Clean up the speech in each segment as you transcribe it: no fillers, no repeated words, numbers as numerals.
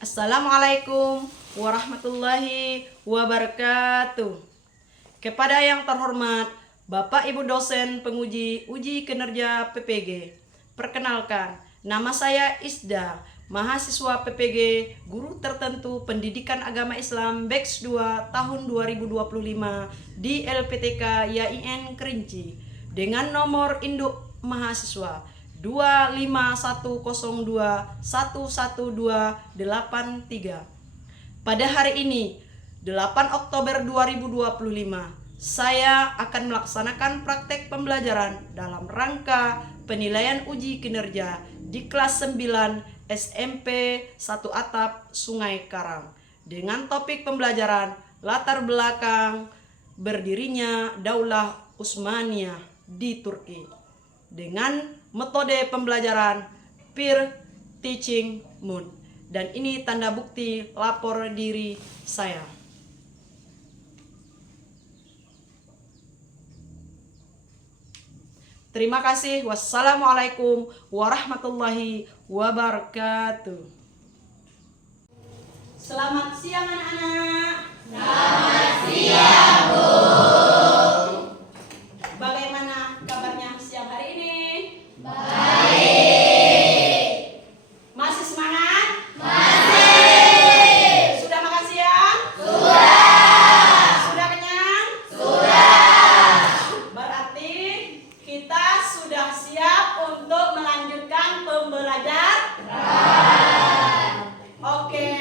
Assalamualaikum warahmatullahi wabarakatuh. Kepada yang terhormat Bapak Ibu dosen penguji uji kinerja PPG, perkenalkan, nama saya Isda, mahasiswa PPG Guru Tertentu Pendidikan Agama Islam Batch 2 tahun 2025 di LPTK YAIN Kerinci dengan nomor induk mahasiswa 25102111283. Pada hari ini 8 Oktober 2025, saya akan melaksanakan praktek pembelajaran dalam rangka penilaian uji kinerja di kelas 9 SMP 1 Atap Sungai Karang dengan topik pembelajaran latar belakang berdirinya Daulah Utsmaniyah di Turki dengan metode pembelajaran peer teaching mode. Dan ini tanda bukti lapor diri saya. Terima kasih. Wassalamualaikum warahmatullahi wabarakatuh. Selamat siang anak-anak. Selamat siang, Bu. Bagaimana kabarnya siang hari ini? Baik. Masih semangat? Masih. Sudah makan siang? Sudah. Sudah kenyang? Sudah. Berarti kita sudah siap untuk melanjutkan pembelajaran. Oke,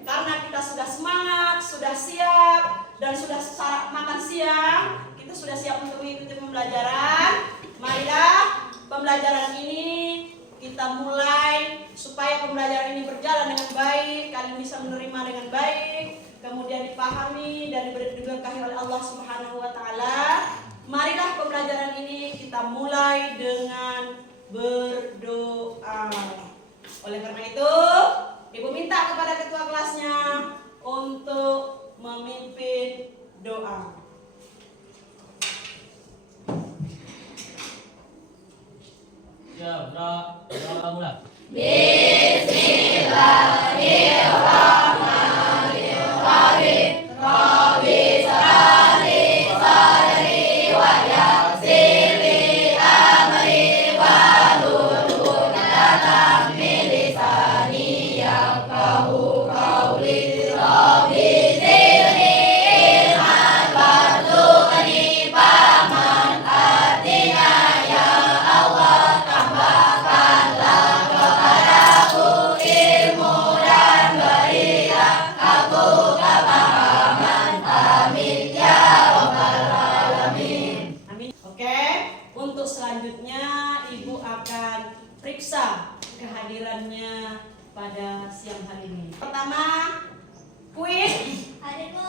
karena kita sudah semangat, sudah siap, dan sudah makan siang, kita sudah siap untuk mengikuti pembelajaran. Marilah pembelajaran ini kita mulai supaya pembelajaran ini berjalan dengan baik, kalian bisa menerima dengan baik, kemudian dipahami dan diberkahi oleh Allah Subhanahu wa taala. Marilah pembelajaran ini kita mulai dengan berdoa. Oleh karena itu, Ibu minta kepada ketua kelasnya untuk memimpin doa. Ya, doa mulai. Bismillahirrahmanirrahim. Rabbi shrahli sadri wa yassir li amri wahlul 'uqdatam min lisani yafqahu qawli. Rabbi zidni ilman warzuqni fahman. Artinya ya Allah, tambahkanlah kepadaku ilmu dan berilah aku kepahaman. Amin ya rabbal alamin. Amin. Oke, untuk selanjutnya Ibu akan periksa kehadirannya pada siang hari ini. Pertama, Queen. Hadir, Bu.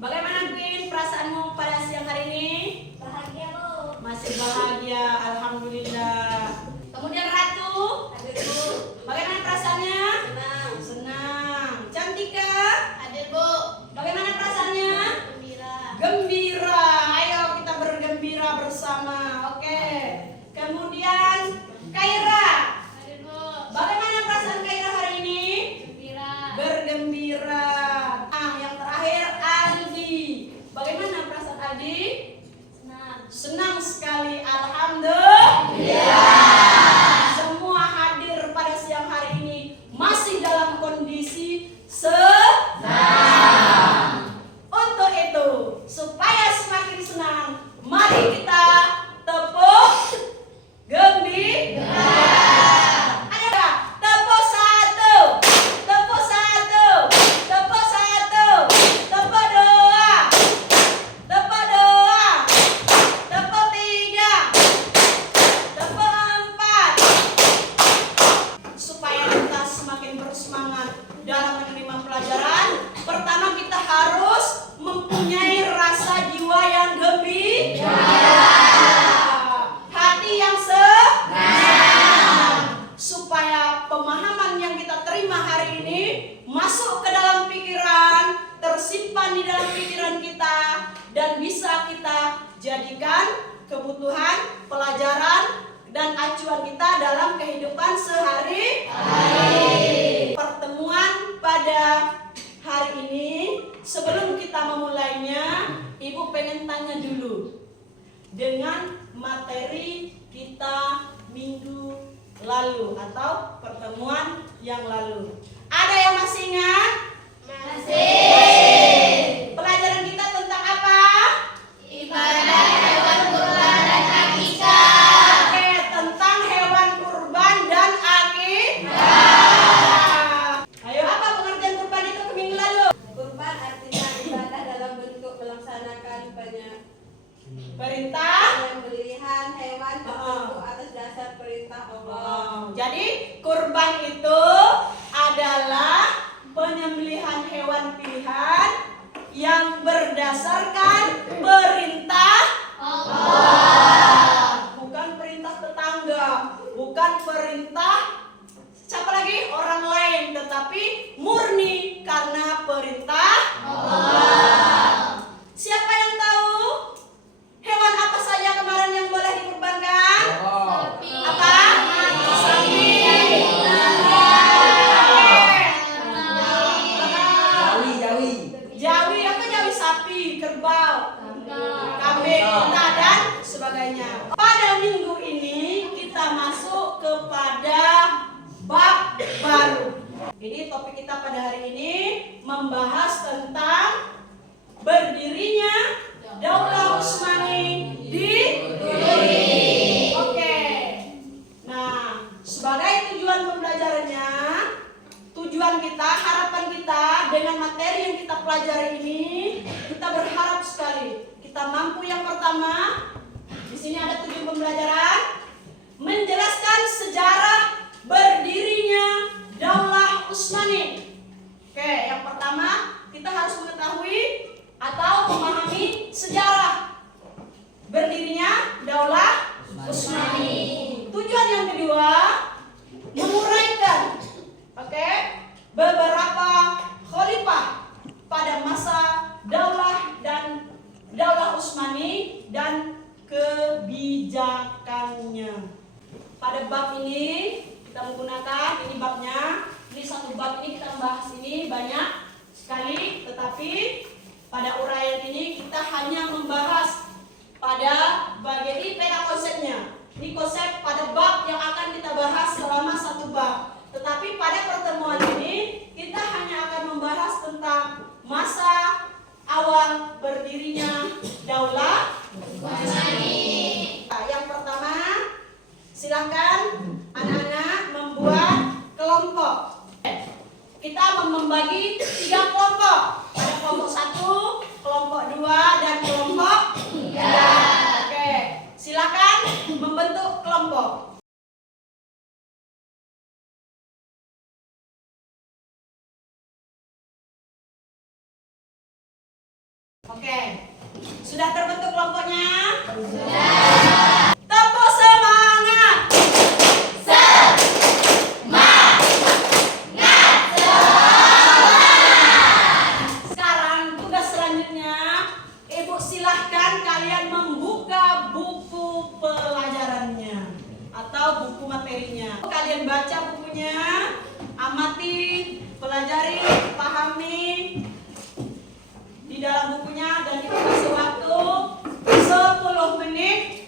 Bagaimana Queen perasaanmu pada siang hari ini? Bahagia, Bu. Masih bahagia, alhamdulillah. Kemudian Ratu. Hadir, Bu. Bagaimana perasaannya? Senang. Senang. Cantika. Hadir, Bu. Bagaimana perasaannya? Gembira. Gembira. Ayo kita bergembira bersama. Oke. Kemudian Kaira. Hadir, Bu. Bagaimana perasaan Kaira hari ini? Gembira. Bergembira. Nah, yang terakhir Aldi. Bagaimana perasaan Aldi? Senang. Senang sekali, alhamdulillah. Semua hadir pada siang hari ini masih dalam kondisi senang. Untuk itu, supaya semakin senang, mari kita tepuk gembira. Ayo Kak, tepuk satu, tepuk satu, tepuk satu, tepuk dua, tepuk dua, tepuk tiga, tepuk empat. Supaya kita semakin bersemangat dalam menerima pelajaran, pertama kita harus mempunyai rasa jiwa yang gembira, hati yang senang, supaya pemahaman yang kita terima hari ini masuk ke dalam pikiran, tersimpan di dalam pikiran kita, dan bisa kita jadikan kebutuhan pelajaran dan acuan kita dalam kehidupan sehari-hari. Pertemuan sebelum kita memulainya, Ibu pengen tanya dulu dengan materi kita minggu lalu atau pertemuan yang lalu. Ada yang masih ingat? Masih. Pelajaran kita tentang apa? Ibadah hewan kurban dan akikah. Oke, tentang hewan kurban dan akikah. Ayo, apa pengertian kurban itu ke minggu lalu? Kurban artinya ibadah dalam bentuk melaksanakan Perintah. penyembelihan hewan tertentu atas dasar perintah Allah. Jadi kurban itu adalah penyembelihan hewan pilihan yang berdasarkan perintah Allah. Bukan perintah tetangga, bukan perintah siapa lagi? Orang lain, tetapi murni karena perintah Allah. Siapa yang tahu hewan apa saja kemarin yang boleh dikurbankan? Sapi. Apa? Sapi. Jawi apa jawi sapi, kerbau, kambing, unta dan sebagainya. Pada minggu ini kita masuk kepada bab baru. Jadi topik kita pada hari ini membahas tentang berdirinya Daulah Utsmani di Turki. Oke. Nah, sebagai tujuan pembelajarannya, tujuan kita, harapan kita dengan materi yang kita pelajari ini, kita berharap sekali kita mampu yang pertama. Di sini ada tujuan pembelajaran menjelaskan sejarah berdirinya Daulah Utsmani. Oke, yang pertama kita harus mengetahui atau memahami sejarah berdirinya Daulah Utsmani. Tujuan yang kedua menguraikan beberapa khalifah pada masa Daulah Utsmani dan kebijakannya. Pada bab ini kita menggunakan ini babnya. Ini satu bab ini kita membahas ini banyak sekali, tetapi pada uraian ini kita hanya membahas pada bagian ini peta konsepnya. Ini konsep pada bab yang akan kita bahas selama satu bab. Tetapi pada pertemuan ini kita hanya akan membahas tentang masa awal berdirinya Daulah Utsmani. Yang pertama, silakan anak-anak membuat kelompok. Kita membagi 3 kelompok. Ada kelompok 1, kelompok 2, dan kelompok 3. Oke, silakan membentuk kelompok. Oke, sudah terbentuk kelompoknya? Sudah. Tepuk semangat. Sekarang tugas selanjutnya, Ibu silahkan kalian membuka buku pelajarannya atau buku materinya. Kalian baca bukunya, amati, pelajari, pahami di dalam bukunya, dan kita kasih waktu 10 menit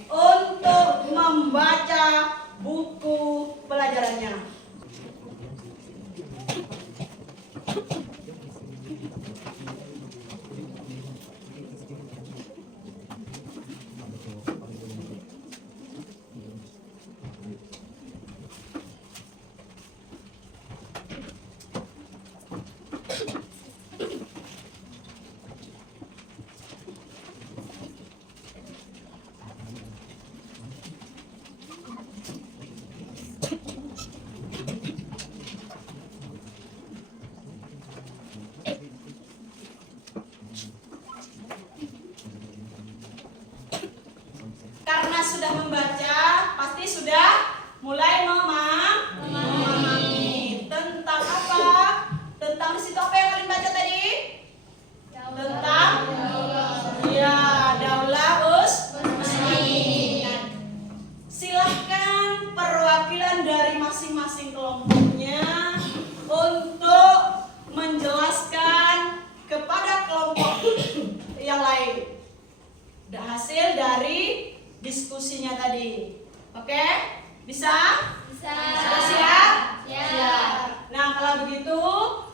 itu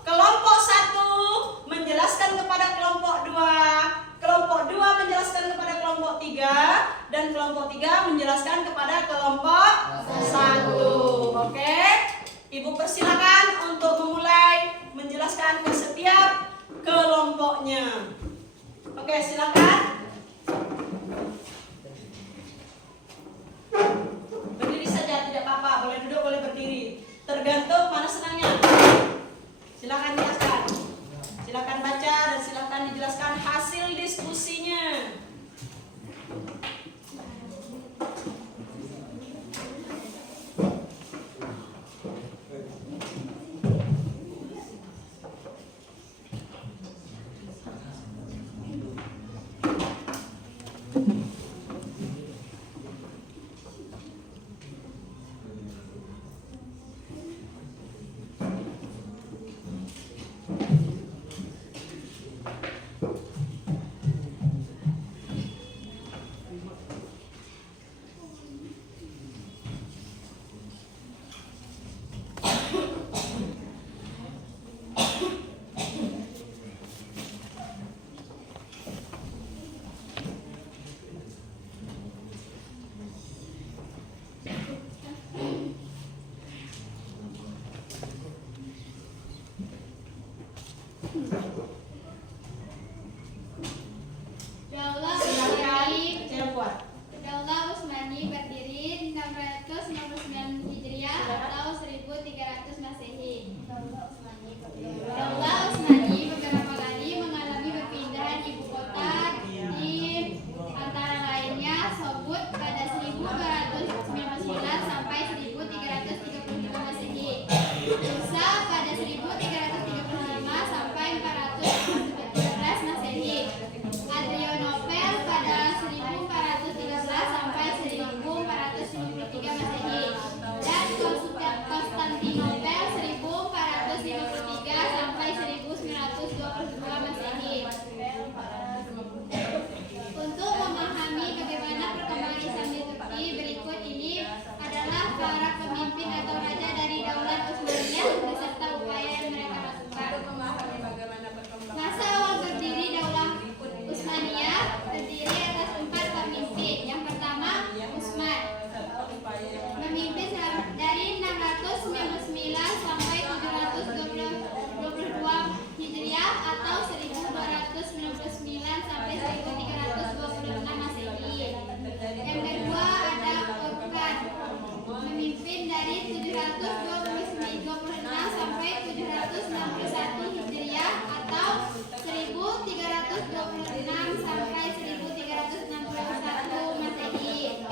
kelompok 1 menjelaskan kepada kelompok 2, kelompok 2 menjelaskan kepada kelompok 3, dan kelompok 3 menjelaskan kepada kelompok 1. Oke, Ibu persilakan untuk memulai menjelaskan ke setiap kelompoknya. Oke, silakan. Berdiri saja, tidak apa-apa. Boleh duduk, boleh berdiri. Tergantung mana senangnya. Silakan jelaskan. Silakan baca dan silakan dijelaskan hasil diskusinya. Daulah Silakan. Usmani. Jangan kuat. Daulah Usmani berdiri 699 Hijriah atau 1300 Masehi. Daulah Usmani beberapa kali mengalami perpindahan ibu kota, di antara lainnya Sobut pada 1299 sampai 1335 Masehi, Musa pada 1335 sampai 411 Masehi, Adrianopel pada 1413 sampai 1453 Masehi, dan Konstantinopel 1453 sampai 1922 Masehi. Untuk memahami bagaimana perkembangan Islam di Turki, berikut ini adalah para pemimpin atau raja dari Daulat Utsmaniyah beserta upaya yang mereka lakukan. Masa awal berdiri Daulah Utsmaniyah terdiri atas 4 pemimpin. Yang pertama, Utsman, memimpin dari 699 sampai 722 Hijriah atau 1299 sampai 1326 Masehi. Yang kedua ada Orkan, memimpin dari 726 sampai 761 Hijriah atau 1326 sampai 1361 Masehi.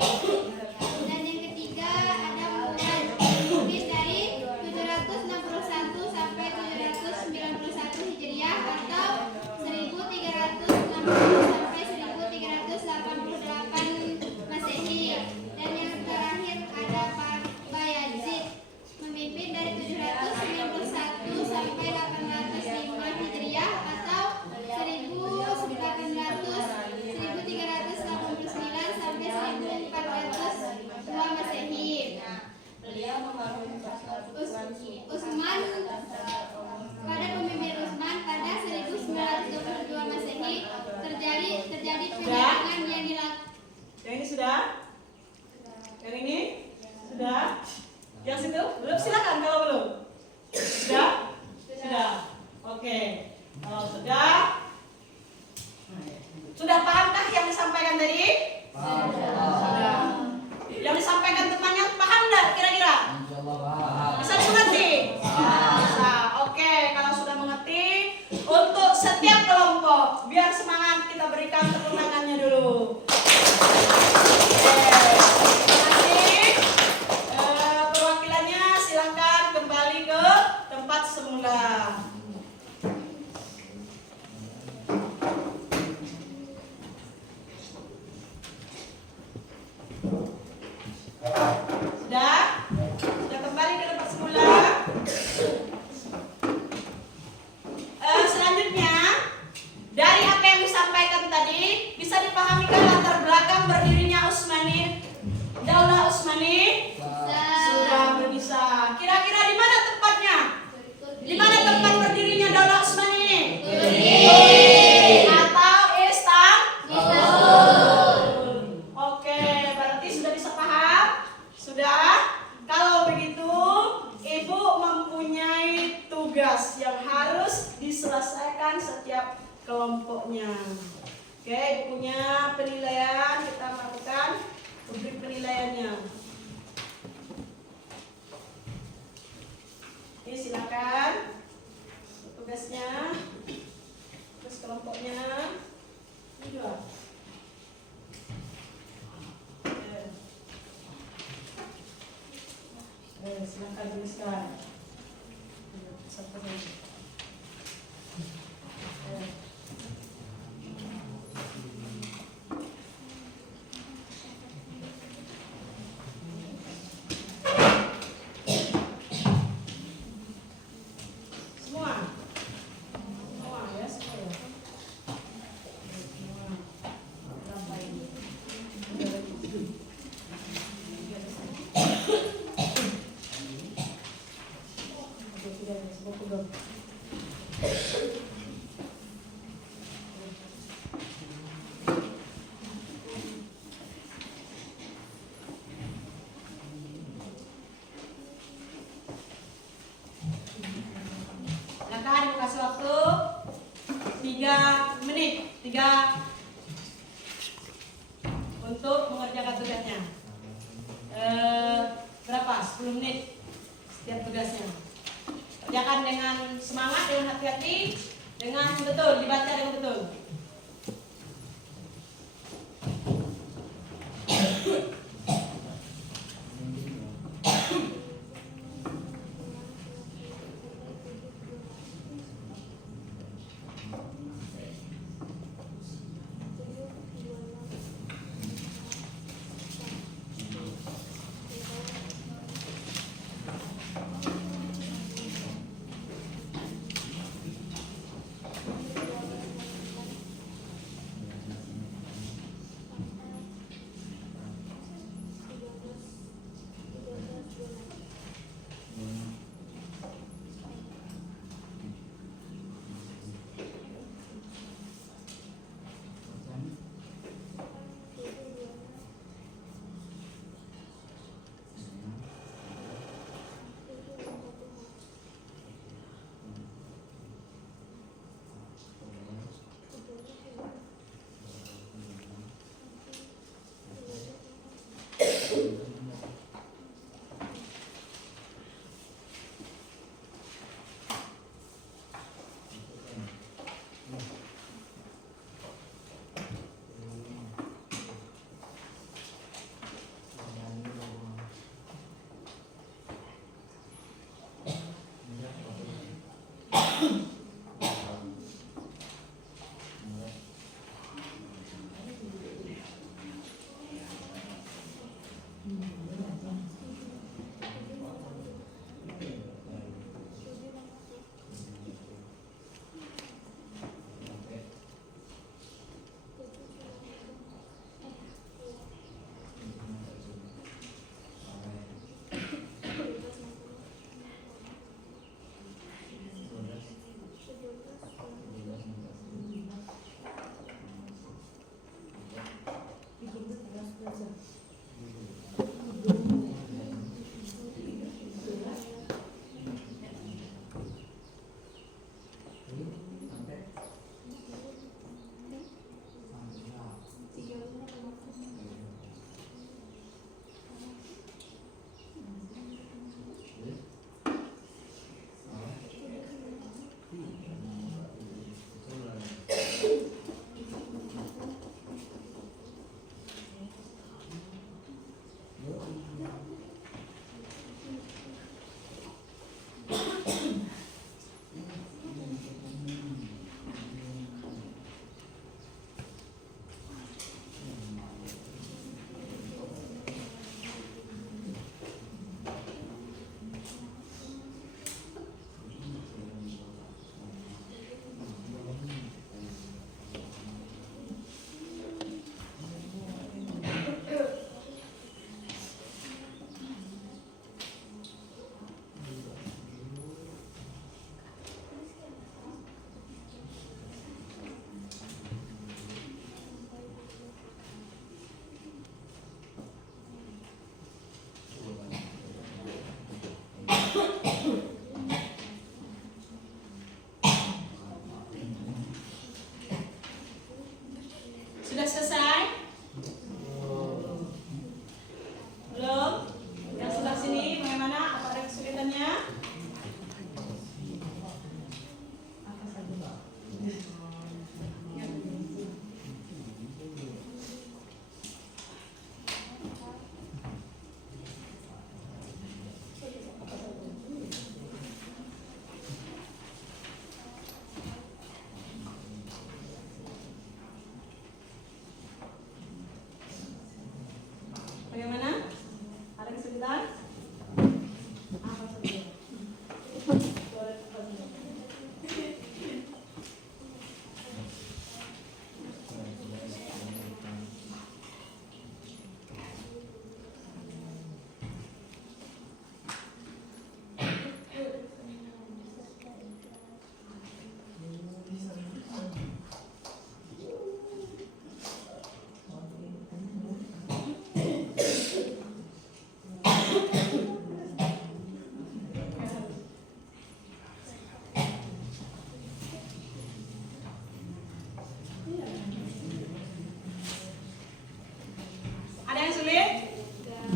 Dan yang ketiga ada Murad, memimpin dari 761 sampai 791 Hijriah atau 1360 sampai 1388 Masehi. Dan yang terakhir ada Bayazid, memimpin dari 791 sampai 805 Hijriah atau 1389 sampai 1402 Masehi. Utsman, pada pemimpin Utsman pada 1922 Masehi terjadi penyerangan yang dilakukan. Yang ini sudah? Yang ini? Sudah? Yang situ? Belum? Silakan kalau belum. Sudah? Sudah. Oke. Kalau sudah pahamkah yang disampaikan tadi? Sudah. Yang disampaikan temannya paham enggak kira-kira? Bisa dimengerti? Bisa. Oke, kalau sudah mengerti, untuk setiap kelompok biar semangat kita berikan tepuk tangannya dulu. Terima kasih. Perwakilannya silakan kembali ke tempat semula. Sudah kembali ke tempat semula. Selanjutnya dari apa yang disampaikan tadi bisa dipahami kan yang harus diselesaikan setiap kelompoknya. Oke, bukunya penilaian kita melakukan rubrik penilaiannya. Oke, silakan tugasnya. Terus kelompoknya ini dua. Silakan tuliskan. Satu lagi. Semua ya, semua ya. Semua. Berapa ini? Oke, sudah ya, semua belum. Silakan dikasih waktu 3 menit, 3 untuk mengerjakan tugasnya. Berapa? 10 menit setiap tugasnya. Kerjakan dengan semangat, dengan hati-hati, dengan betul, dibaca dengan betul.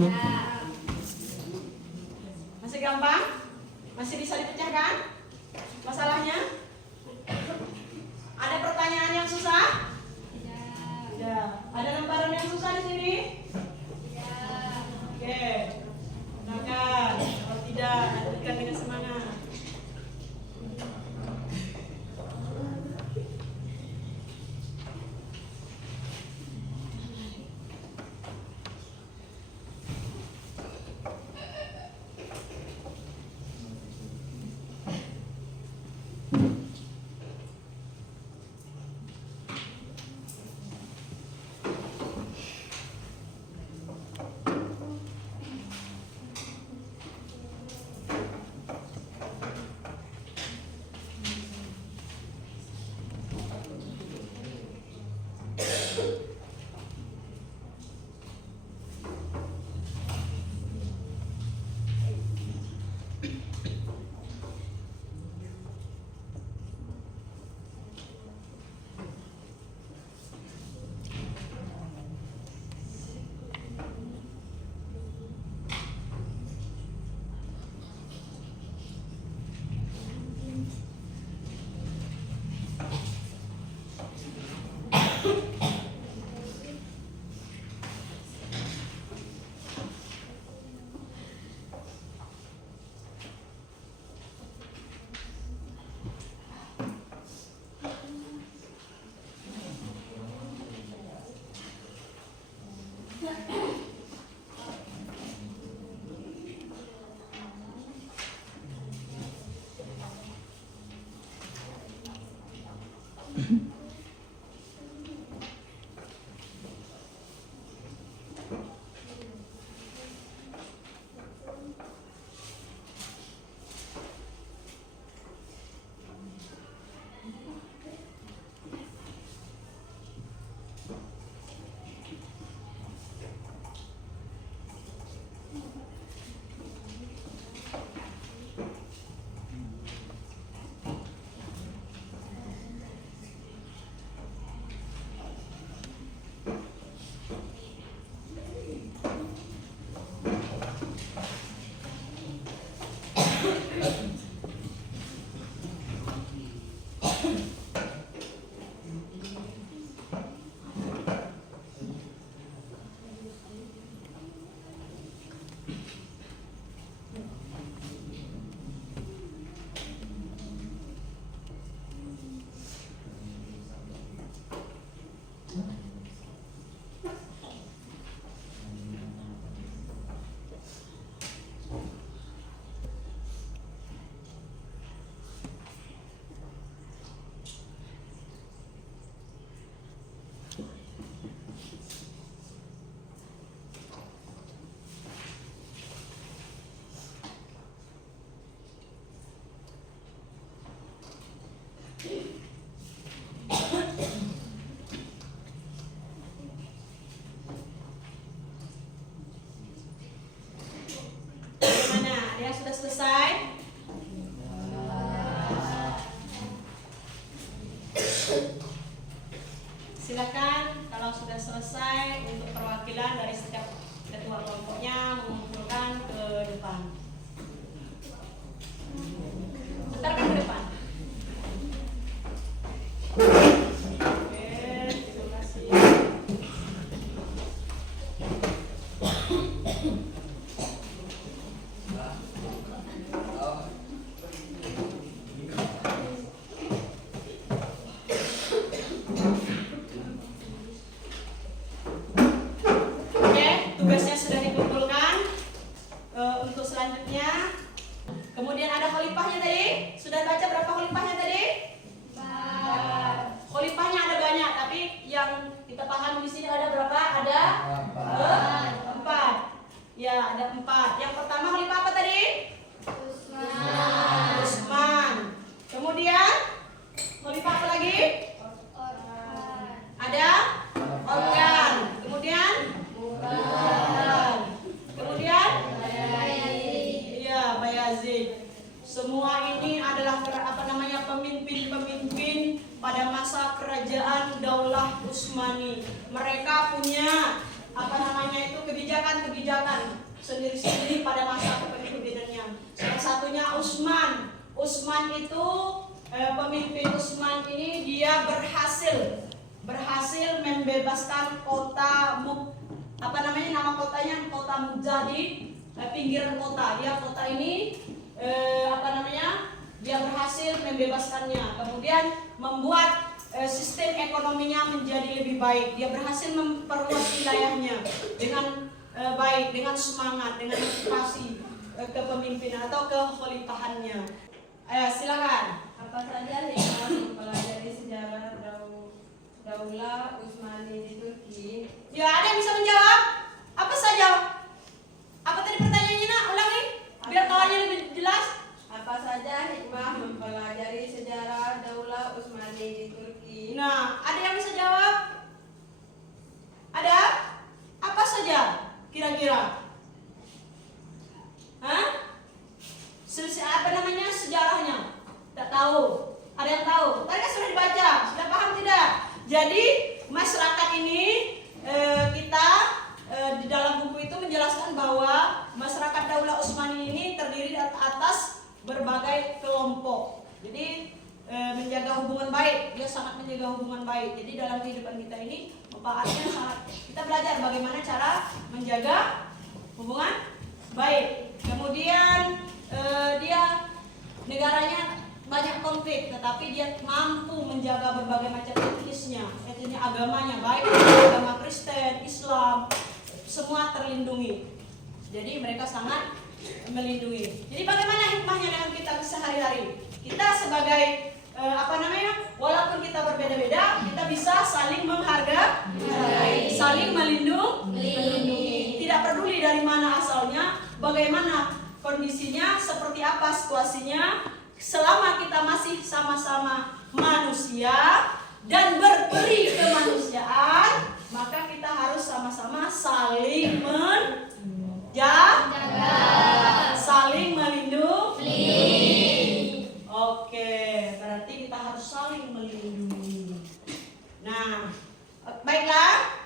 Masih gampang? Masih bisa dipecahkan masalahnya? Ada pertanyaan yang susah? Tidak. Ada lembaran yang susah di sini? Oke. Gunakan. Kalau tidak, lanjutkan dengan semangat. Sudah selesai? Silakan kalau sudah selesai untuk perwakilan dari setiap ketua kelompoknya mengumpulkan ke depan. Sebentarkan ke depan. Oke, terima kasih. Tugasnya sudah dikumpulkan. Untuk selanjutnya, kemudian ada khalifahnya tadi. Sudah baca berapa khalifahnya tadi? 4. Khalifahnya ada banyak, tapi yang kita pahami di sini ada berapa? Ada 4. Ya, ada 4. Yang pertama khalifah apa tadi? Utsman. Kemudian khalifah apa lagi? Ada Organ. Kemudian kemudian iya, Bayazid. Semua ini adalah pemimpin-pemimpin pada masa kerajaan Daulah Utsmani. Mereka punya apa namanya itu kebijakan-kebijakan sendiri-sendiri pada masa kepemimpinannya. Salah satunya Utsman. Utsman itu pemimpin Utsman ini dia berhasil membebaskan kota nama kotanya kota Muzah di pinggiran kota. Kota ini dia berhasil membebaskannya. Kemudian membuat sistem ekonominya menjadi lebih baik. Dia berhasil memperluas wilayahnya dengan baik, dengan semangat, dengan motivasi kepemimpinan atau kekhalifahannya. Silakan. Apa saja hikmah mempelajari sejarah Daulah Utsmani di Turki? Ya, ada yang bisa menjawab? Apa saja? Apa tadi pertanyaannya, Nak? Ulangi biar kawannya lebih jelas. Apa saja hikmah mempelajari sejarah Daulah Utsmani di Turki? Nah, ada yang bisa jawab? Ada? Apa saja kira-kira? Hah? Sejarahnya? Tak tahu. Ada yang tahu? Tadi kan sudah dibaca, sudah paham tidak? Jadi masyarakat ini kita di dalam buku itu menjelaskan bahwa masyarakat Daulah Utsmani ini terdiri atas berbagai kelompok. Jadi menjaga hubungan baik, dia sangat menjaga hubungan baik. Jadi dalam kehidupan kita ini manfaatnya sangat. Kita belajar bagaimana cara menjaga hubungan baik. Kemudian dia negaranya banyak konflik, tetapi dia mampu menjaga berbagai macam etnisnya, agamanya, baik agama Kristen, Islam, semua terlindungi. Jadi mereka sangat melindungi. Jadi bagaimana hikmahnya dengan kita sehari-hari? Kita sebagai walaupun kita berbeda-beda, kita bisa saling menghargai, saling melindungi. Tidak peduli dari mana asalnya, bagaimana kondisinya, seperti apa situasinya. Selama kita masih sama-sama manusia dan berperi kemanusiaan, maka kita harus sama-sama saling menjaga, saling melindungi. Oke, berarti kita harus saling melindungi. Nah, baiklah,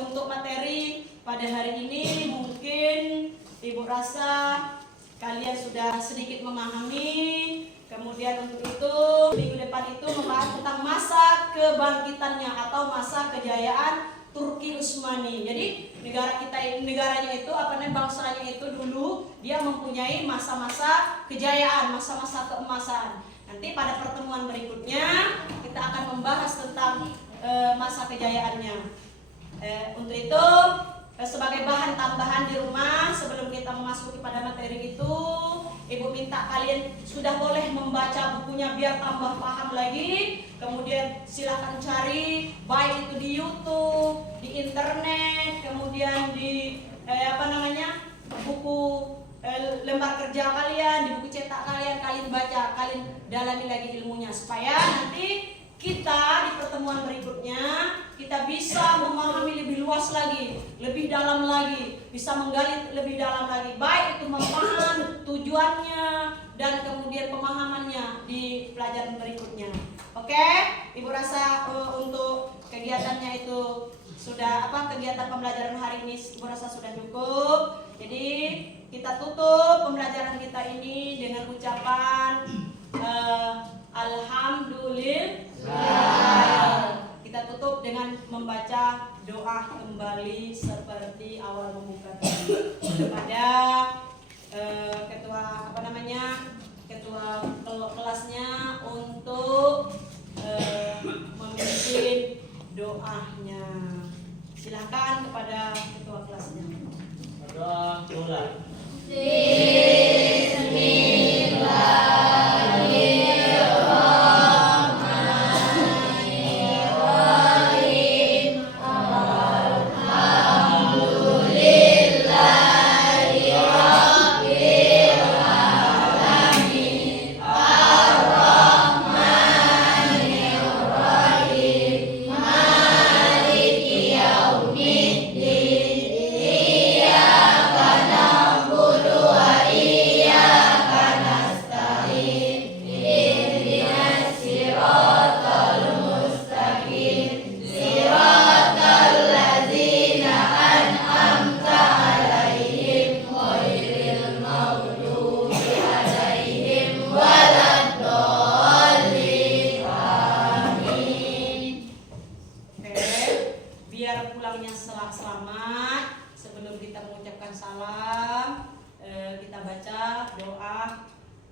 untuk materi pada hari ini mungkin Ibu rasa kalian sudah sedikit memahami. Kemudian untuk itu minggu depan itu membahas tentang masa kebangkitannya atau masa kejayaan Turki Utsmani. Jadi negaranya itu bangsanya itu dulu dia mempunyai masa-masa kejayaan, masa-masa keemasan. Nanti pada pertemuan berikutnya kita akan membahas tentang masa kejayaannya. Untuk itu sebagai bahan tambahan di rumah sebelum kita memasuki pada materi itu, Ibu minta kalian sudah boleh membaca bukunya biar tambah paham lagi. Kemudian silakan cari baik itu di YouTube, di internet, kemudian di buku lembar kerja kalian, di buku cetak kalian baca, kalian dalami lagi ilmunya supaya nanti kita di pertemuan berikutnya kita bisa memahami lebih luas lagi, lebih dalam lagi, bisa menggali lebih dalam lagi, baik itu memahami tujuannya dan kemudian pemahamannya di pelajaran berikutnya. Oke, Ibu rasa untuk kegiatannya itu sudah kegiatan pembelajaran hari ini Ibu rasa sudah cukup. Jadi kita tutup pembelajaran kita ini dengan ucapan Alhamdulillah. Kita tutup dengan membaca doa kembali seperti awal membuka kepada ketua kelasnya untuk memimpin doanya. Silakan kepada ketua kelasnya. Doa mulai.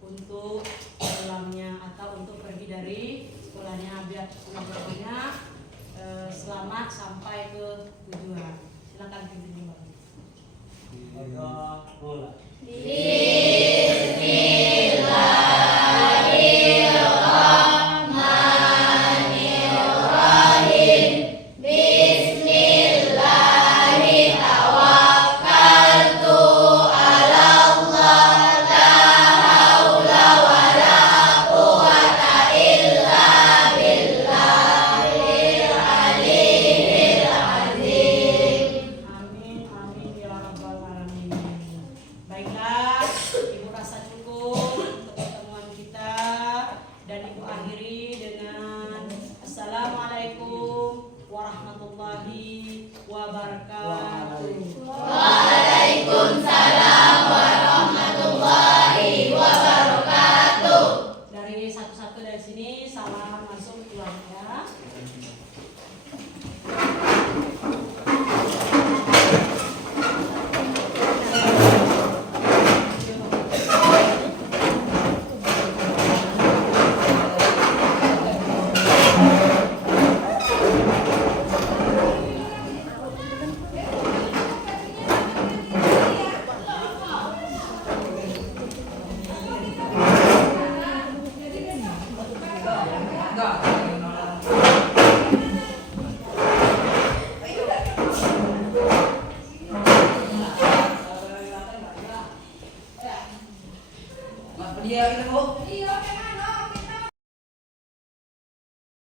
untuk pulangnya atau untuk pergi dari sekolahnya biar pulang ke rumahnya selamat sampai ke tujuan. Silakan pimpin kembali. Ada bola. Amin, amin ya rabbal alamin. Baiklah, Ibu rasa cukup untuk pertemuan kita dan Ibu akhiri dengan Assalamualaikum warahmatullahi wabarakatuh. Dari satu-satu dari sini salam masuk keluarga.